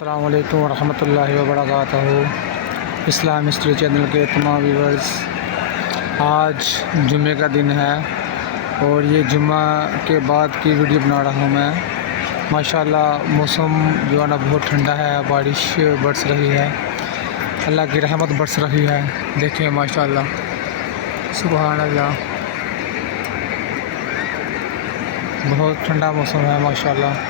अस्सलाम वालेकुम रहमतुल्लाहि व बरकातहू। इस्लाम हिस्ट्री चैनल के तमाम व्यूअर्स, आज जुम्मे का दिन है और ये जुम्मा के बाद की वीडियो बना रहा हूँ मैं। माशाल्लाह मौसम जो है ना बहुत ठंडा है, बारिश बरस रही है, अल्लाह की रहमत बरस रही है। देखिए माशाल्लाह, सुभान अल्लाह, बहुत ठंडा मौसम है माशाल्लाह।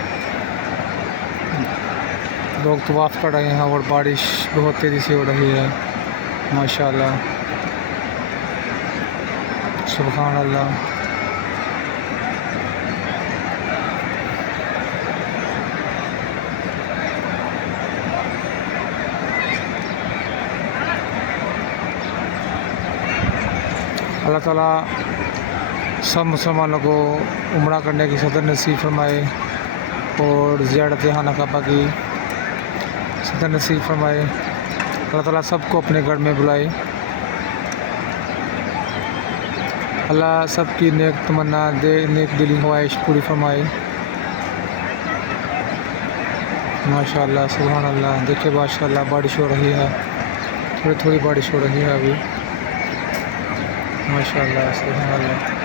लोग तवाफ़ कर रहे हैं और बारिश बहुत तेज़ी से हो रही है माशाल्लाह, सुभान अल्लाह। अल्लाह ताला सब मुसलमानों को उम्रा करने की सदर नसीब फरमाए और ज़ियारत खाना काबा की सदर नसीब फरमाए। अल्लाह ताला सबको अपने घर में बुलाए। अल्लाह सबकी नेक तमन्ना दे, नेक दिली ख्वाहिश पूरी फरमाए माशाल्लाह, सुभान अल्लाह। देखिए माशाल्लाह बारिश हो रही है, थोड़ी थोड़ी बारिश हो रही है अभी माशाल्लाह, सुभान अल्लाह।